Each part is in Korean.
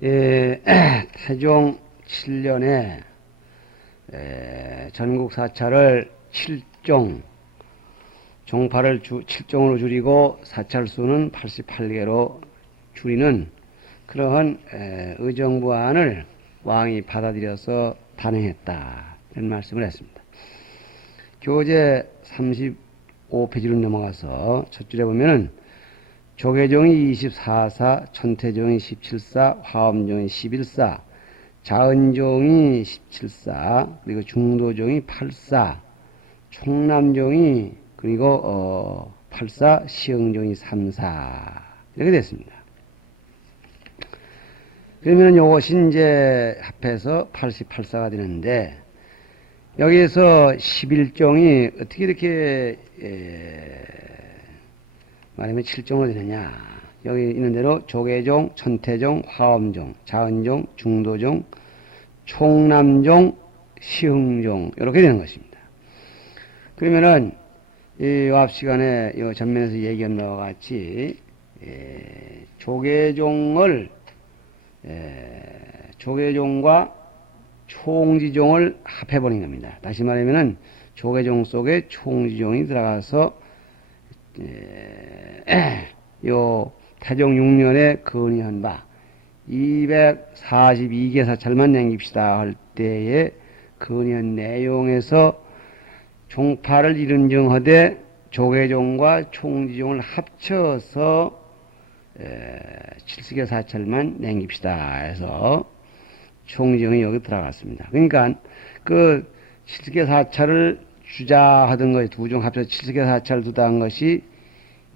태종 7년에 전국 사찰을 7종, 종파를 7종으로 줄이고 사찰 수는 88개로 줄이는 그러한 의정부안을 왕이 받아들여서 단행했다. 이런 말씀을 했습니다. 교재 35페이지로 넘어가서 첫 줄에 보면은 조계종이 24사, 천태종이 17사, 화엄종이 11사, 자은종이 17사, 그리고 중도종이 8사, 총남종이 그리고 8사, 시흥종이 3사 이렇게 됐습니다. 그러면 요것이 이제 합해서 88사가 되는데 여기에서 11종이 어떻게 이렇게 말하면 7종으로 되느냐. 여기 있는 대로 조계종, 천태종, 화엄종, 자은종, 중도종, 총남종, 시흥종 이렇게 되는 것입니다. 그러면은 이 앞 시간에 이 전면에서 얘기한 바와 같이 조계종과 총지종을 합해버린 겁니다. 다시 말하면은 조계종 속에 총지종이 들어가서 요 태종 6년에 건의한 바 242개 사찰만 남깁시다 할 때에 건의한 내용에서 종파를 이른정하되 조계종과 총지종을 합쳐서 70개 사찰만 남깁시다 해서 총지종이 여기 들어갔습니다. 그러니까 그 70개 사찰을 주자 하던 것이 두 종 합쳐서 70개 사찰을 두다 한 것이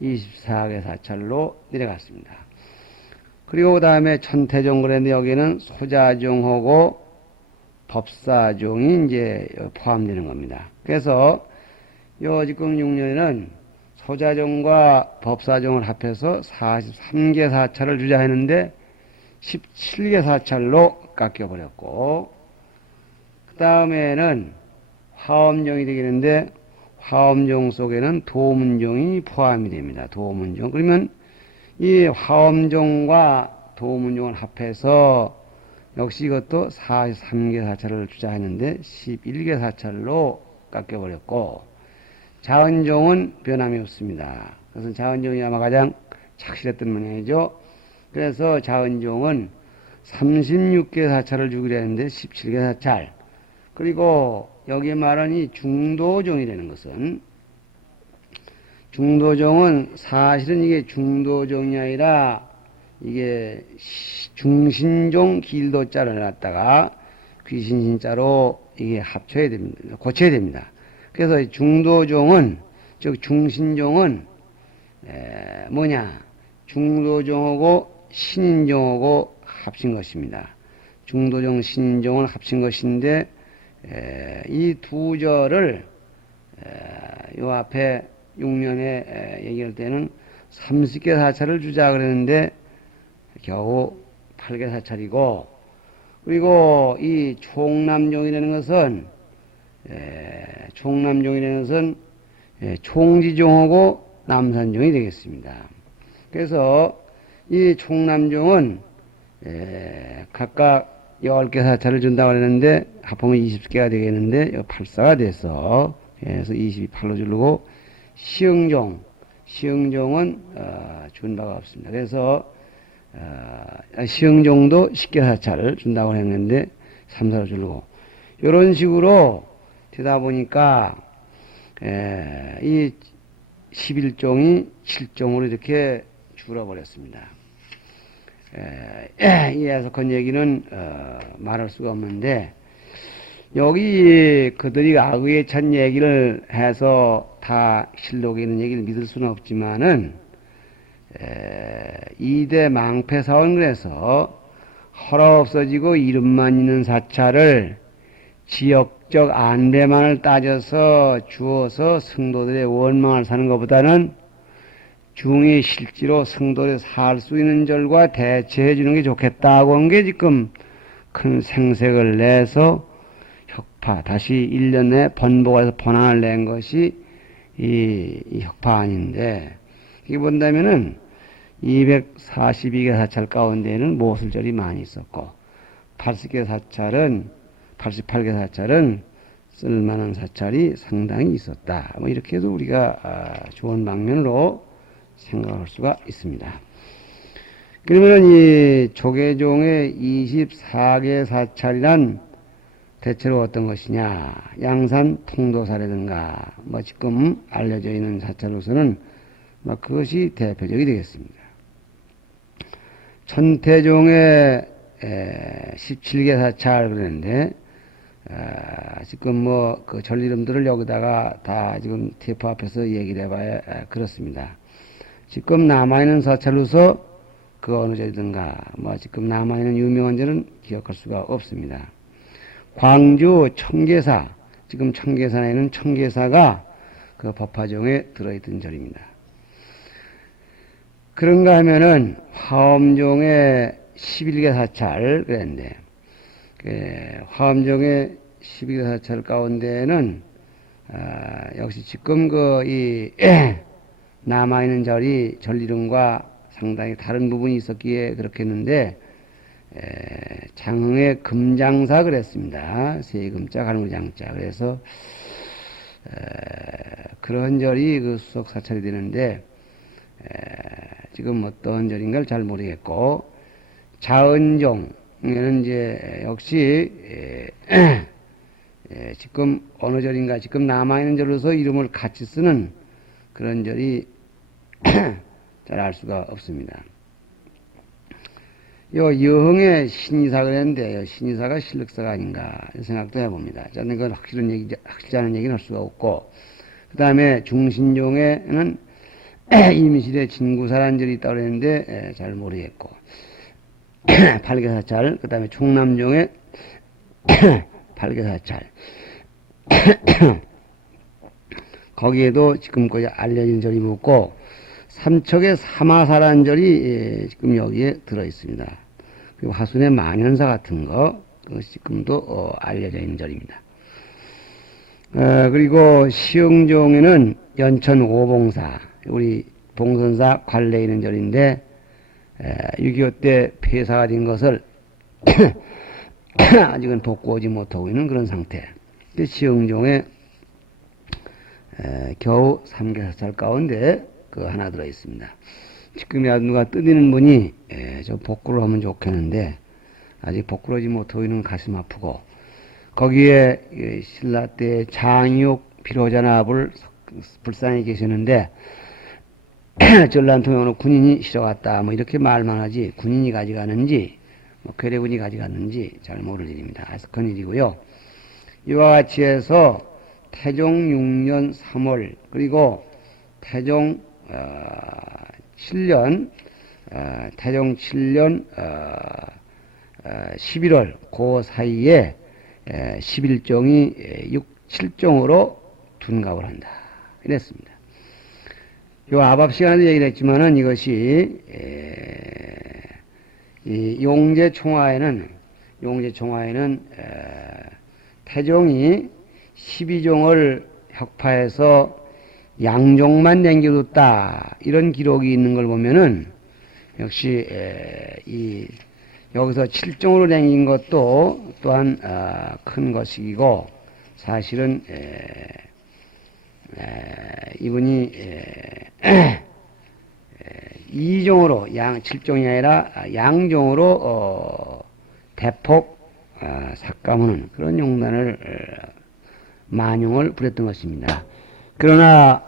24개 사찰로 내려갔습니다. 그리고 그 다음에 천태종 그랬는데 여기는 소자종하고 법사종이 이제 포함되는 겁니다. 그래서 요 지금 6년에는 소자종과 법사종을 합해서 43개 사찰을 주자 했는데 17개 사찰로 깎여버렸고 그 다음에는 화엄종이 되겠는데 화엄종 속에는 도문종이 포함이 됩니다. 도문종. 그러면 이 화엄종과 도문종을 합해서 역시 이것도 43개 사찰을 주자 했는데 11개 사찰로 깎여버렸고 자은종은 변함이 없습니다. 그래서 자은종이 아마 가장 착실했던 모양이죠. 그래서 자은종은 36개 사찰을 주기로 했는데 17개 사찰. 그리고 여기에 말한 이 중도종이라는 것은 중도종은 사실은 이게 중도종이 아니라 이게 중신종 길도자를 놨다가 귀신신자로 이게 합쳐야 됩니다. 고쳐야 됩니다. 그래서 중도종은 즉 중신종은 뭐냐 중도종하고 신인종하고 합친 것입니다. 중도종 신인종을 합친 것인데 이 두 절을 요 앞에 6년에 얘기할 때는 30개 사찰을 주자 그랬는데 겨우 8개 사찰이고 그리고 이 총남종이라는 것은 총지종하고 남산종이 되겠습니다. 그래서 이 총남종은 각각 10개 사찰을 준다고 했는데 합하면 20개가 되겠는데 8사가 돼서 그래서 28로 줄르고 시흥종은 준 바가 없습니다. 그래서 시흥종도 10개 사찰을 준다고 했는데 3사로 줄르고 이런 식으로 되다 보니까 이 11종이 7종으로 이렇게 줄어버렸습니다. 이 해석한 얘기는 말할 수가 없는데 여기 그들이 악의에 찬 얘기를 해서 다 실록에 있는 얘기를 믿을 수는 없지만은 이대 망패사원 그래서 허락 없어지고 이름만 있는 사찰을 지역적 안배만을 따져서 주어서 성도들의 원망을 사는 것보다는 중이 실제로 성도들이 살 수 있는 절과 대체해 주는 게 좋겠다고 한 게 지금 큰 생색을 내서 다시 1년 내에 번복해서 번안을 낸 것이 이 혁파안인데, 이게 뭔다면은 242개 사찰 가운데에는 모술절이 많이 있었고 88개 사찰은 쓸만한 사찰이 상당히 있었다. 뭐 이렇게 해도 우리가 좋은 방면으로 생각할 수가 있습니다. 그러면 이 조계종의 24개 사찰이란 대체로 어떤 것이냐? 양산 통도사라든가 뭐 지금 알려져 있는 사찰로서는 뭐 그것이 대표적이 되겠습니다. 천태종의 17개 사찰 그랬는데 지금 뭐 그 절 이름들을 여기다가 다 지금 테이프 앞에서 얘기를 해봐야 그렇습니다. 지금 남아있는 사찰로서 그 어느 절이든가 뭐 지금 남아있는 유명한 절은 기억할 수가 없습니다. 광주 청계사, 지금 청계산에는 청계사가 그 법화종에 들어있던 절입니다. 그런가 하면은 화엄종의 11개 사찰 그랬는데 화엄종의 12개 사찰 가운데는 역시 지금 남아있는 절이 절 이름과 상당히 다른 부분이 있었기에 그렇게 했는데 장흥의 금장사 그랬습니다. 세금자 갈무장자. 그래서 그런 절이 그 수석 사찰이 되는데 지금 어떤 절인가를 잘 모르겠고 자은종에는 이제 역시 지금 어느 절인가 지금 남아있는 절로서 이름을 같이 쓰는 그런 절이 잘 알 수가 없습니다. 여흥의 신의사 그랬는데 신의사가 실력사가 아닌가 생각도 해봅니다. 저는 그건 확실치 않은 얘기는 할 수가 없고 그 다음에 중신종에는 임실의 진구사라는 절이 있다고 그랬는데 잘 모르겠고 8개 사찰 그 다음에 충남종의 8개 사찰 거기에도 지금까지 알려진 절이 묻고 삼척의 사마사라는 절이 지금 여기에 들어있습니다. 그리고 화순의 만연사 같은 거 그것이 지금도 알려져 있는 절입니다. 그리고 시흥종에는 연천 오봉사 우리 봉선사 관내에 있는 절인데 6.25 때 폐사가 된 것을 아직은 복구하지 못하고 있는 그런 상태. 시흥종에 겨우 3개 사찰 가운데 그 하나 들어 있습니다. 지금이라도 누가 뜨리는 분이 저 복구를 하면 좋겠는데 아직 복구를 하지 못하고 있는 가슴 아프고 거기에 신라 때 장육 비로자납을 불쌍히 계시는데 전란통역으로 군인이 실어갔다 뭐 이렇게 말만 하지 군인이 가져가는지 뭐 괴뢰군이 가져갔는지 잘 모를 일입니다. 아스컨 일이고요. 이와 같이 해서 태종 6년 3월 그리고 태종 7년 11월 그 사이에 11종이 7종으로 둔갑을 한다. 이랬습니다. 요 아밥 시간에도 얘기를 했지만은 이것이 이 용제총화에는 태종이 12종을 혁파해서 양종만 남겨뒀다 이런 기록이 있는 걸 보면은 역시 여기서 7종으로 남긴 것도 또한 큰 것이고 사실은 이분이 2종으로 7종이 아니라 양종으로 대폭 삭감하는 그런 용단을 만용을 부렸던 것입니다. 그러나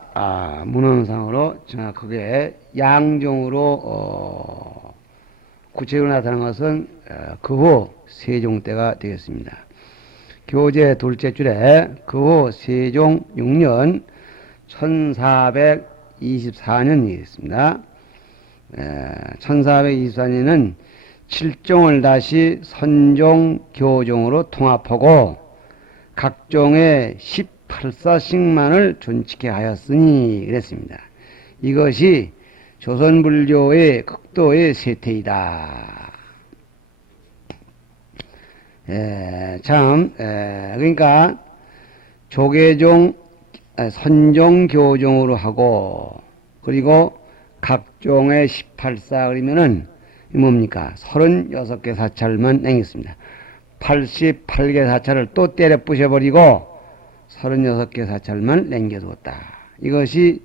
문헌상으로 정확하게 양종으로 구체적으로 나타난 것은 그 후 세종 때가 되겠습니다. 교제 둘째 줄에 그 후 세종 6년 1424년이 있습니다. 1424년은 7종을 다시 선종, 교종으로 통합하고 각종의 18사씩만을 존치케 하였으니 그랬습니다. 이것이 조선불교의 극도의 세태이다. 그러니까 조계종, 선종, 교종으로 하고 그리고 각종의 18사 그러면은 뭡니까? 36개 사찰만 남겼습니다. 88개 사찰을 또 때려 부셔버리고 36개 사찰만 남겨두었다. 이것이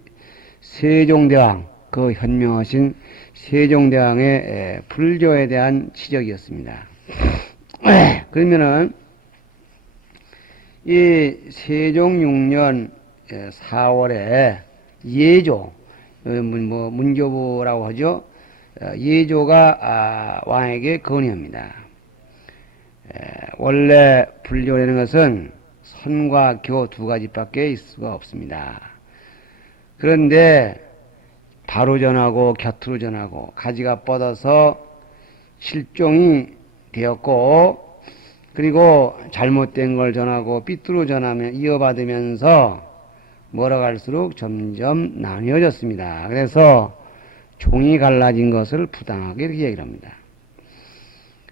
세종대왕, 그 현명하신 세종대왕의 불교에 대한 지적이었습니다. 그러면은 이 세종 6년 4월에 예조, 문교부라고 하죠. 예조가 왕에게 건의합니다. 원래 불교라는 것은 선과 교 두 가지밖에 있을 수가 없습니다. 그런데 바로 전하고 곁으로 전하고 가지가 뻗어서 실종이 되었고, 그리고 잘못된 걸 전하고 삐뚤어 전하면 이어받으면서 멀어갈수록 점점 나뉘어졌습니다. 그래서 종이 갈라진 것을 부당하게 이렇게 얘기를 합니다.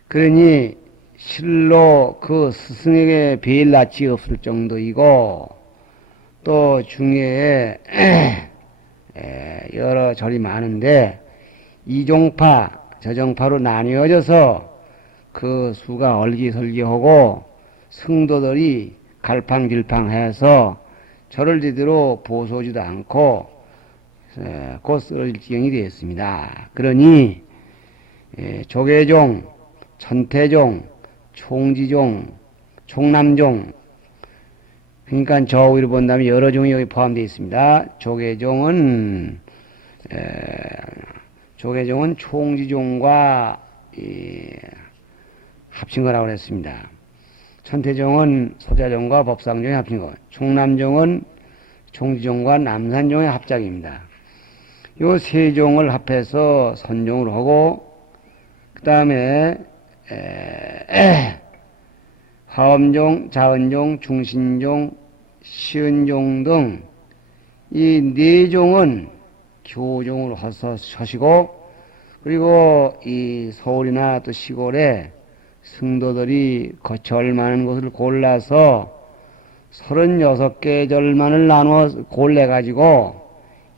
그러니 실로 그 스승에게 배일 낯이 없을 정도이고, 또 중에 여러 절이 많은데 이종파 저종파로 나뉘어져서 그 수가 얼기설기하고 성도들이 갈팡질팡해서 절을 제대로 보소지도 않고 곧 쓰러질 지경이 되었습니다. 그러니 조계종, 천태종, 총지종, 총남종, 그러니까 저 위로 본다면 여러 종이 여기 포함되어 있습니다. 조계종은 총지종과 합친 거라고 그랬습니다. 천태종은 소자종과 법상종의 합친 것, 총남종은 총지종과 남산종의 합작입니다. 요 세 종을 합해서 선종을 하고, 그 다음에 화엄종, 자은종, 중신종, 시은종 등 이 네 종은 교종으로 하시고, 그리고 이 서울이나 또 시골에 성도들이 절 많은 곳을 골라서 36개 절만을 나누어 골라가지고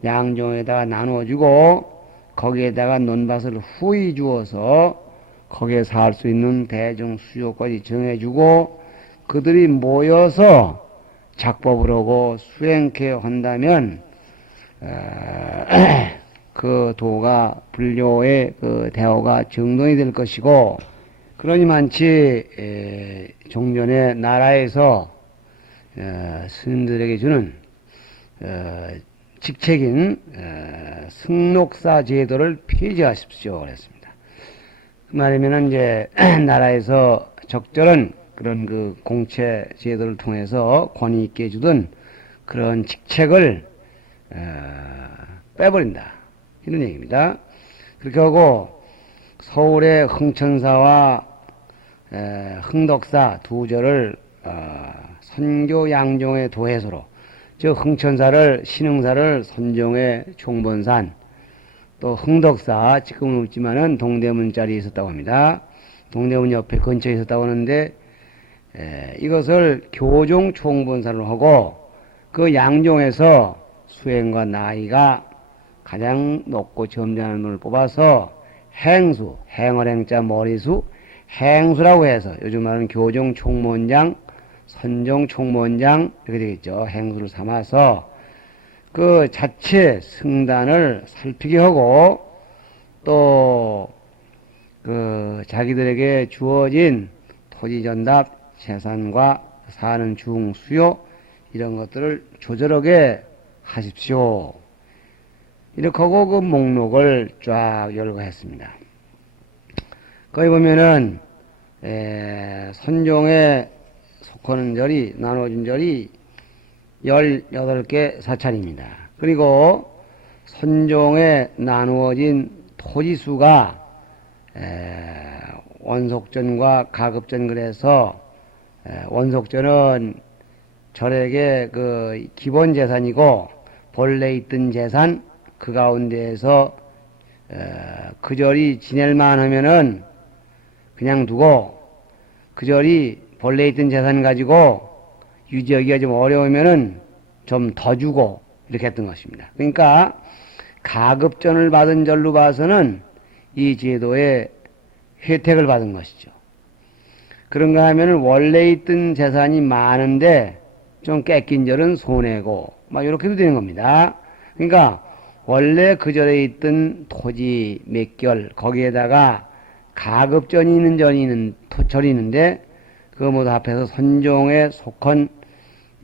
양종에다가 나누어주고, 거기에다가 논밭을 후히 주어서 거기에 살 수 있는 대중 수요까지 정해주고, 그들이 모여서 작법을 하고 수행케 한다면 그 도가 불교의 그 대호가 정돈이 될 것이고, 그러니 많지 종전에 나라에서 스님들에게 주는 직책인 승록사 제도를 폐지하십시오 그랬습니다. 그 말이면 이제 나라에서 적절한 그런 그 공채 제도를 통해서 권위 있게 해주던 그런 직책을 빼버린다, 이런 얘기입니다. 그렇게 하고 서울의 흥천사와 흥덕사 두 절을 선교 양종의 도해소로, 즉 흥천사를 신흥사를 선종의 총본산, 또 흥덕사 지금은 없지만은 동대문 자리에 있었다고 합니다. 동대문 옆에 근처에 있었다고 하는데 이것을 교종 총본산으로 하고, 그 양종에서 수행과 나이가 가장 높고 점잖은 분을 뽑아서 행수, 행어행자 머리수, 행수라고 해서 요즘 말하는 교종 총무원장, 선종 총무원장 이렇게 되겠죠. 행수를 삼아서 그 자체 승단을 살피게 하고, 또 그 자기들에게 주어진 토지 전답, 재산과 사는 중 수요 이런 것들을 조절하게 하십시오. 이렇게 하고 그 목록을 쫙 열거했습니다. 거기 보면은 선종에 속하는 절이 나눠진 절이 18개 사찰입니다. 그리고 선종에 나누어진 토지수가 원속전과 가급전 그래서 원속전은 절에게 그 기본 재산이고, 본래 있던 재산 그 가운데에서 그 절이 지낼만 하면은 그냥 두고, 그 절이 본래 있던 재산 가지고 유지하기가 좀 어려우면은 좀 더 주고 이렇게 했던 것입니다. 그러니까 가급전을 받은 절로 봐서는 이 제도의 혜택을 받은 것이죠. 그런가 하면 원래 있던 재산이 많은데 좀 뺏긴 절은 손해고 막 이렇게도 되는 겁니다. 그러니까 원래 그 절에 있던 토지 몇 결 거기에다가 가급전이 있는 절이 있는데 그거 모두 합해서 선종에 속한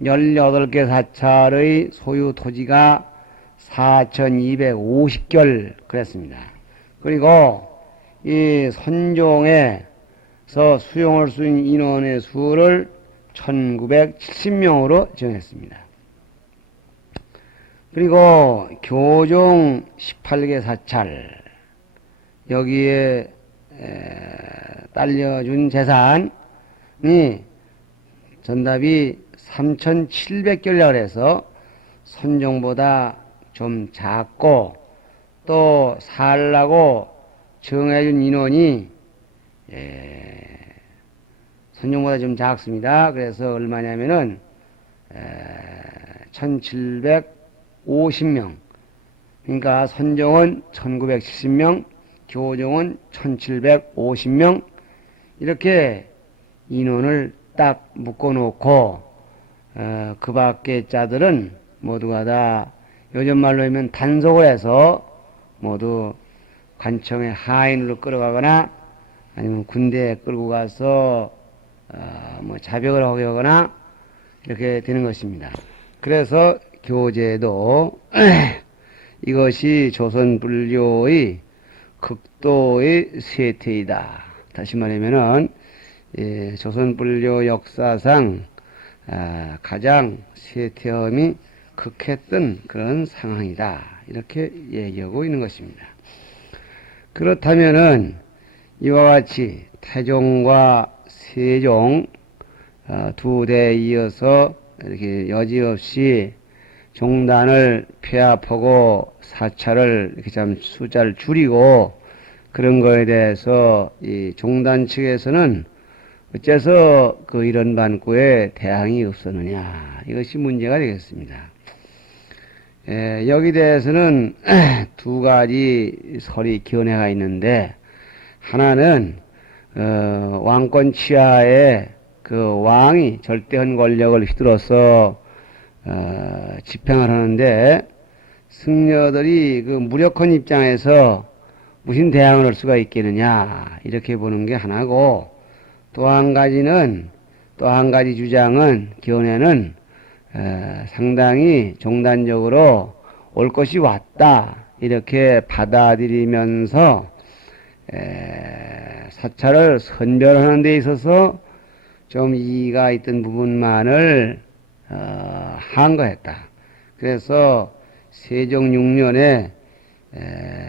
18개 사찰의 소유 토지가 4,250결 그랬습니다. 그리고 이 선종에서 수용할 수 있는 인원의 수를 1970명으로 정했습니다. 그리고 교종 18개 사찰 여기에 딸려준 재산이 전답이 3,700결이라 해서 선종보다 좀 작고 또 살라고 정해준 인원이 선종보다 좀 작습니다. 그래서 얼마냐면은 1,750명. 그러니까 선종은 1,970명, 교종은 1,750명. 이렇게 인원을 딱 묶어놓고 그 밖의 자들은 모두가 다 요즘 말로 하면 단속을 해서 모두 관청의 하인으로 끌어가거나 아니면 군대에 끌고 가서 뭐 자백을 하게 하거나 이렇게 되는 것입니다. 그래서 교제도 이것이 조선불교의 극도의 쇠퇴이다. 다시 말하면은 조선불교 역사상 가장 쇠퇴함이 극했던 그런 상황이다. 이렇게 얘기하고 있는 것입니다. 그렇다면은 이와 같이 태종과 세종 두 대에 이어서 이렇게 여지없이 종단을 폐합하고 사찰을 이렇게 참 숫자를 줄이고 그런 거에 대해서 이 종단 측에서는 어째서 그 이런 반구에 대항이 없었느냐 이것이 문제가 되겠습니다. 여기 대해서는 두 가지 설이 견해가 있는데 하나는 왕권 치하에 그 왕이 절대한 권력을 휘둘러서 집행을 하는데 승려들이 그 무력한 입장에서 무슨 대항을 할 수가 있겠느냐 이렇게 보는 게 하나고 또 한 가지 주장은 견해는 상당히 종단적으로 올 것이 왔다 이렇게 받아들이면서 사찰을 선별하는 데 있어서 좀 이의가 있던 부분만을 한거했다. 그래서 세종 6년에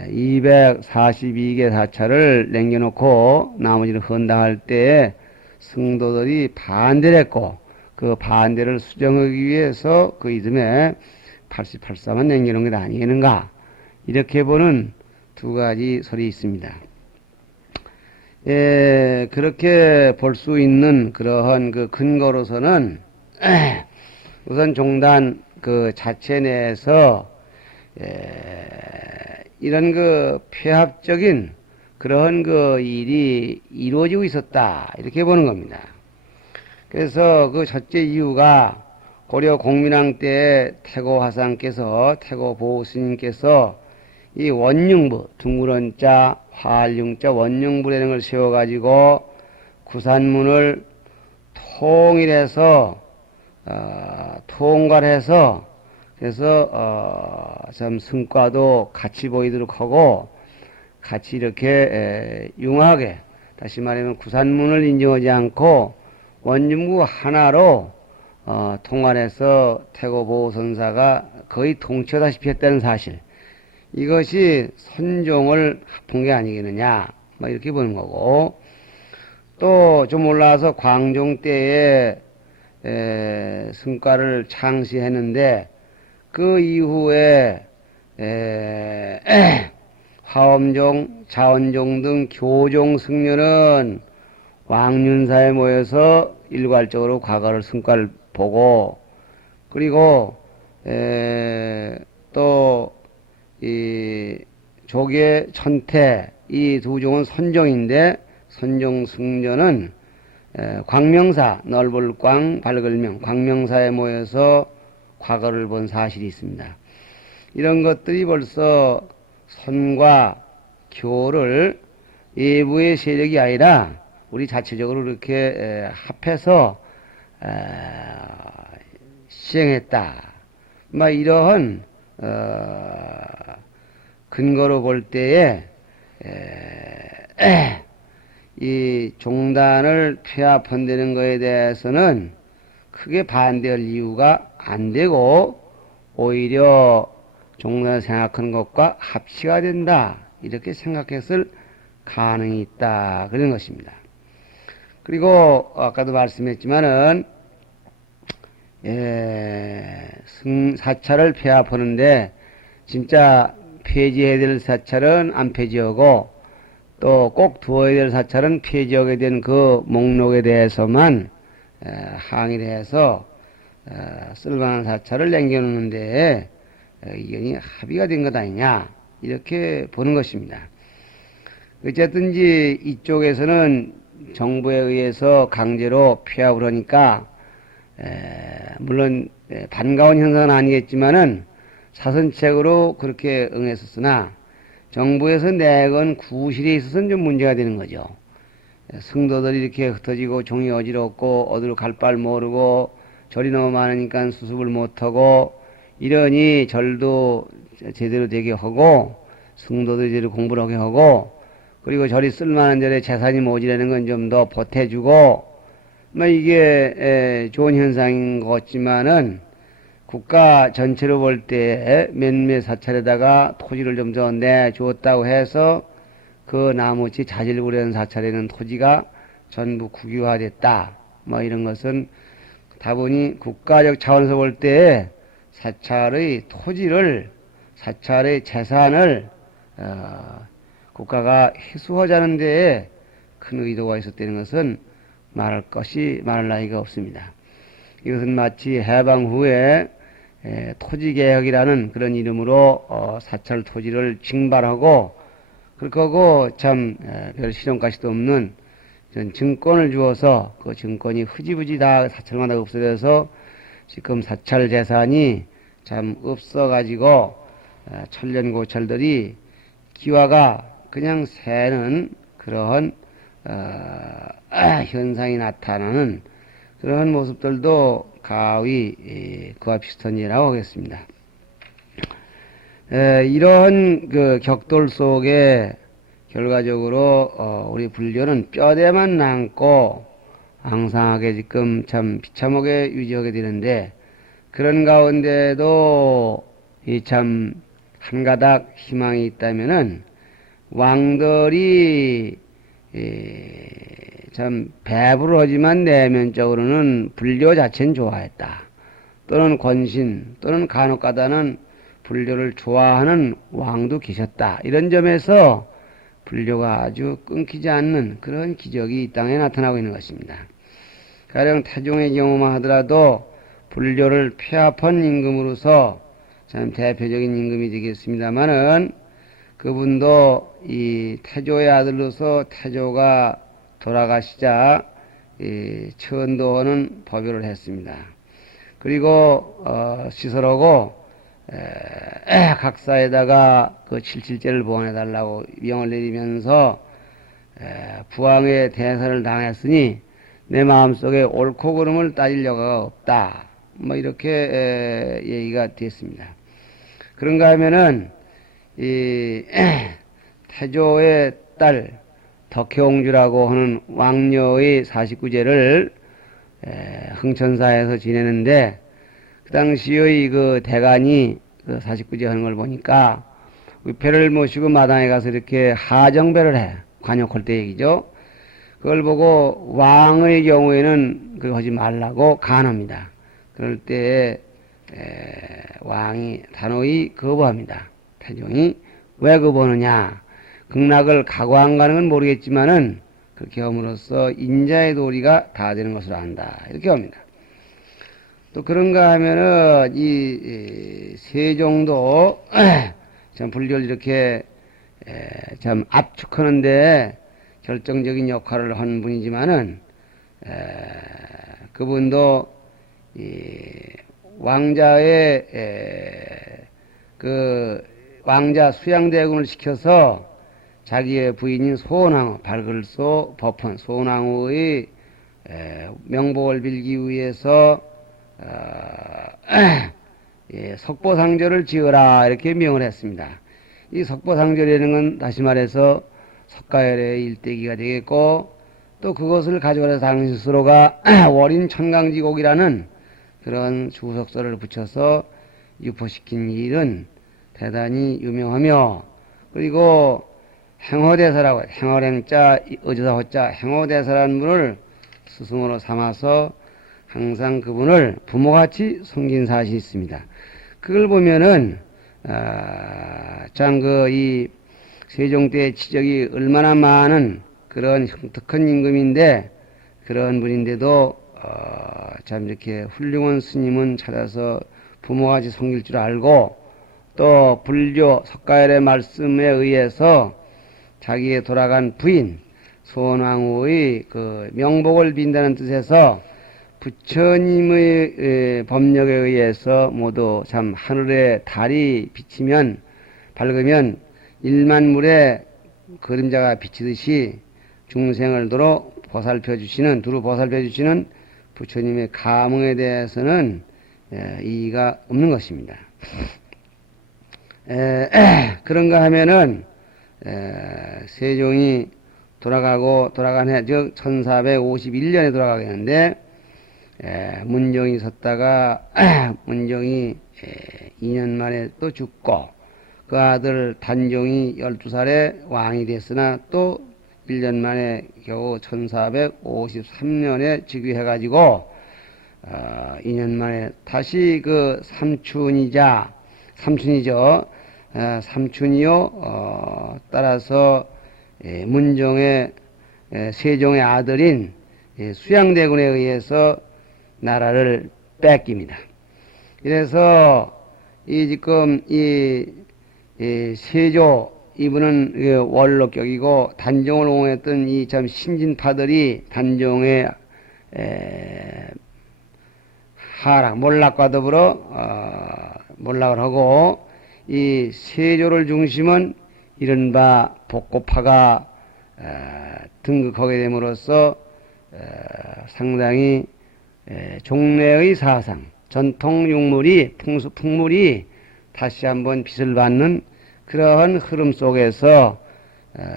242개 사찰을 남겨놓고 나머지를 헌당할 때에 성도들이 반대를 했고 그 반대를 수정하기 위해서 그 이듬해 88사만 남겨놓은 게 아니겠는가 이렇게 보는 두 가지 설이 있습니다. 그렇게 볼 수 있는 그러한 그 근거로서는 우선 종단 그 자체 내에서 이런 그 폐합적인 그런 그 일이 이루어지고 있었다 이렇게 보는 겁니다. 그래서 그 첫째 이유가 고려 공민왕 때 태고 화상께서 태고 보스님께서 이 원융부 둥그런 자 활융자 원융부라는 걸 세워가지고 구산문을 통일해서 통괄해서 그래서 참 성과도 같이 보이도록 하고 같이 이렇게 융하게 다시 말하면 구산문을 인정하지 않고 원융부 하나로 통괄해서 태고보선사가 거의 통치하다시피 했다는 사실 이것이 선종을 합한 게 아니겠느냐 뭐 이렇게 보는 거고 또 좀 올라와서 광종 때에 성과를 창시했는데 그 이후에 화엄종, 자원종 등 교종 승려는 왕륜사에 모여서 일괄적으로 과거를 성과를 보고 그리고 또 이 조계, 천태 이 두 종은 선종인데 선종 승전은 광명사, 넓을 광, 밝을 명, 광명사에 모여서 과거를 본 사실이 있습니다. 이런 것들이 벌써 선과 교를 외부의 세력이 아니라 우리 자체적으로 이렇게 합해서 시행했다. 막 이러한 근거로 볼 때에 이 종단을 폐합한다는 것에 대해서는 크게 반대할 이유가 안 되고 오히려 종단을 생각하는 것과 합치가 된다. 이렇게 생각했을 가능이 있다. 그런 것입니다. 그리고 아까도 말씀했지만은 사찰을 폐합하는데 진짜 폐지해야 될 사찰은 안 폐지하고 또 꼭 두어야 될 사찰은 폐지하게 된 그 목록에 대해서만 항의를 해서 쓸만한 사찰을 남겨놓는데 이견이 합의가 된 것 아니냐 이렇게 보는 것입니다. 어쨌든지 이쪽에서는 정부에 의해서 강제로 폐합을 하니까 물론 반가운 현상은 아니겠지만은 사선책으로 그렇게 응했었으나 정부에서 내건 구실에 있어서는 좀 문제가 되는 거죠. 성도들이 이렇게 흩어지고 종이 어지럽고 어디로 갈 바를 모르고 절이 너무 많으니까 수습을 못하고 이러니 절도 제대로 되게 하고 성도들이 제대로 공부를 하게 하고 그리고 절이 쓸만한 절에 재산이 모자라는 건 좀 더 보태주고 뭐 이게 좋은 현상인 것 같지만은 국가 전체로 볼 때 몇몇 사찰에다가 토지를 좀 더 내주었다고 해서 그 나머지 자질구레한 사찰에는 토지가 전부 국유화됐다. 뭐 이런 것은 다분히 국가적 차원에서 볼 때 사찰의 토지를 사찰의 재산을 국가가 회수하자는 데에 큰 의도가 있었다는 것은 말할 나위가 없습니다. 이것은 마치 해방 후에 토지개혁이라는 그런 이름으로 사찰 토지를 징발하고 그렇게 하고 참 별 실용가치도 없는 증권을 주어서 그 증권이 흐지부지 다 사찰마다 없어져서 지금 사찰 재산이 참 없어가지고 천년고찰들이 기와가 그냥 새는 그러한 현상이 나타나는 그런 모습들도 가히 그와 비슷한 예라고 하겠습니다. 이러한 그 격돌 속에 결과적으로 우리 불교는 뼈대만 남고 앙상하게 지금 참 비참하게 유지하게 되는데 그런 가운데도 이 참 한 가닥 희망이 있다면은 왕들이 참 배부를 하지만 내면적으로는 불교 자체는 좋아했다. 또는 권신 또는 간혹가다는 불교를 좋아하는 왕도 계셨다. 이런 점에서 불교가 아주 끊기지 않는 그런 기적이 이 땅에 나타나고 있는 것입니다. 가령 태종의 경우만 하더라도 불교를 폐합한 임금으로서 참 대표적인 임금이 되겠습니다마는 그분도 이 태조의 아들로서 태조가 돌아가시자 천도하는 법요를 했습니다. 그리고 시설하고 각사에다가 그 칠칠제를 보완해달라고 명을 내리면서 부왕의 대사를 당했으니 내 마음속에 옳고 그름을 따질 여가가 없다. 뭐 이렇게 얘기가 됐습니다. 그런가 하면은 이 태조의 딸 덕혜옹주라고 하는 왕녀의 49제를 흥천사에서 지내는데 그 당시의 그 대간이 그 49제 하는 걸 보니까 위패를 모시고 마당에 가서 이렇게 하정배를 해. 관역할 때 얘기죠. 그걸 보고 왕의 경우에는 그거 하지 말라고 간합니다. 그럴 때 왕이 단호히 거부합니다. 태종이 왜 거부하느냐. 극락을 각오한 가는 건 모르겠지만은 그렇게 함으로써 인자의 도리가 다 되는 것으로 안다. 이렇게 합니다. 또 그런가 하면은 이 세종도 참 불교를 이렇게 참 압축하는데 결정적인 역할을 한 분이지만은 그분도 이 왕자의 그 왕자 수양대군을 시켜서 자기의 부인인 소원왕후, 발글소 법헌 소원왕후의 명복을 빌기 위해서 석보상절을 지어라 이렇게 명을 했습니다. 이 석보상절이라는 건 다시 말해서 석가열의 일대기가 되겠고, 또 그것을 가져가서 당신 스스로가 월인 천강지곡이라는 그런 주석서를 붙여서 유포시킨 일은 대단히 유명하며, 그리고 행어대사라고 행어랭자 어조사 허자 행어대사라는 분을 스승으로 삼아서 항상 그분을 부모같이 섬긴 사실이 있습니다. 그걸 보면은 참 이 세종 때 지적이 얼마나 많은 그런 흉특한 임금인데, 그런 분인데도 참 이렇게 훌륭한 스님은 찾아서 부모같이 섬길 줄 알고, 또 불교 석가열의 말씀에 의해서 자기의 돌아간 부인 소원왕후의 그 명복을 빈다는 뜻에서 부처님의 법력에 의해서 모두 참 하늘에 달이 비치면 밝으면 1만물의 그림자가 비치듯이 중생을 두루 보살펴 주시는 부처님의 감흥에 대해서는 이의가 없는 것입니다. 그런가 하면은 세종이 돌아간 해, 즉 1451년에 돌아가겠는데, 문종이 섰다가 문종이 2년 만에 또 죽고, 그 아들 단종이 12살에 왕이 됐으나 또 1년 만에 겨우 1453년에 즉위해가지고 2년 만에 다시 그 삼촌이요 따라서 문종의 세종의 아들인 수양대군에 의해서 나라를 뺏깁니다. 그래서 지금 세조 이분은 원로격이고, 단종을 옹호했던 이 참 신진파들이 단종의 몰락과 더불어 몰락을 하고, 이 세조를 중심은 이른바 복고파가 등극하게 됨으로써 상당히 종래의 사상, 전통 풍물이 다시 한번 빛을 받는 그러한 흐름 속에서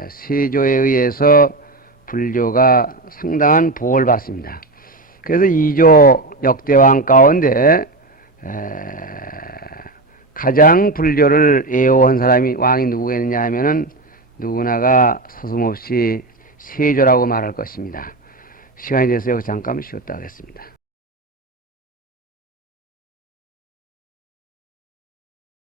세조에 의해서 불교가 상당한 보호를 받습니다. 그래서 2조 역대왕 가운데 가장 불교를 애호한 사람이 왕이 누구겠느냐 하면은 누구나가 서슴없이 세조라고 말할 것입니다. 시간이 돼서 여기서 잠깐 쉬었다 하겠습니다.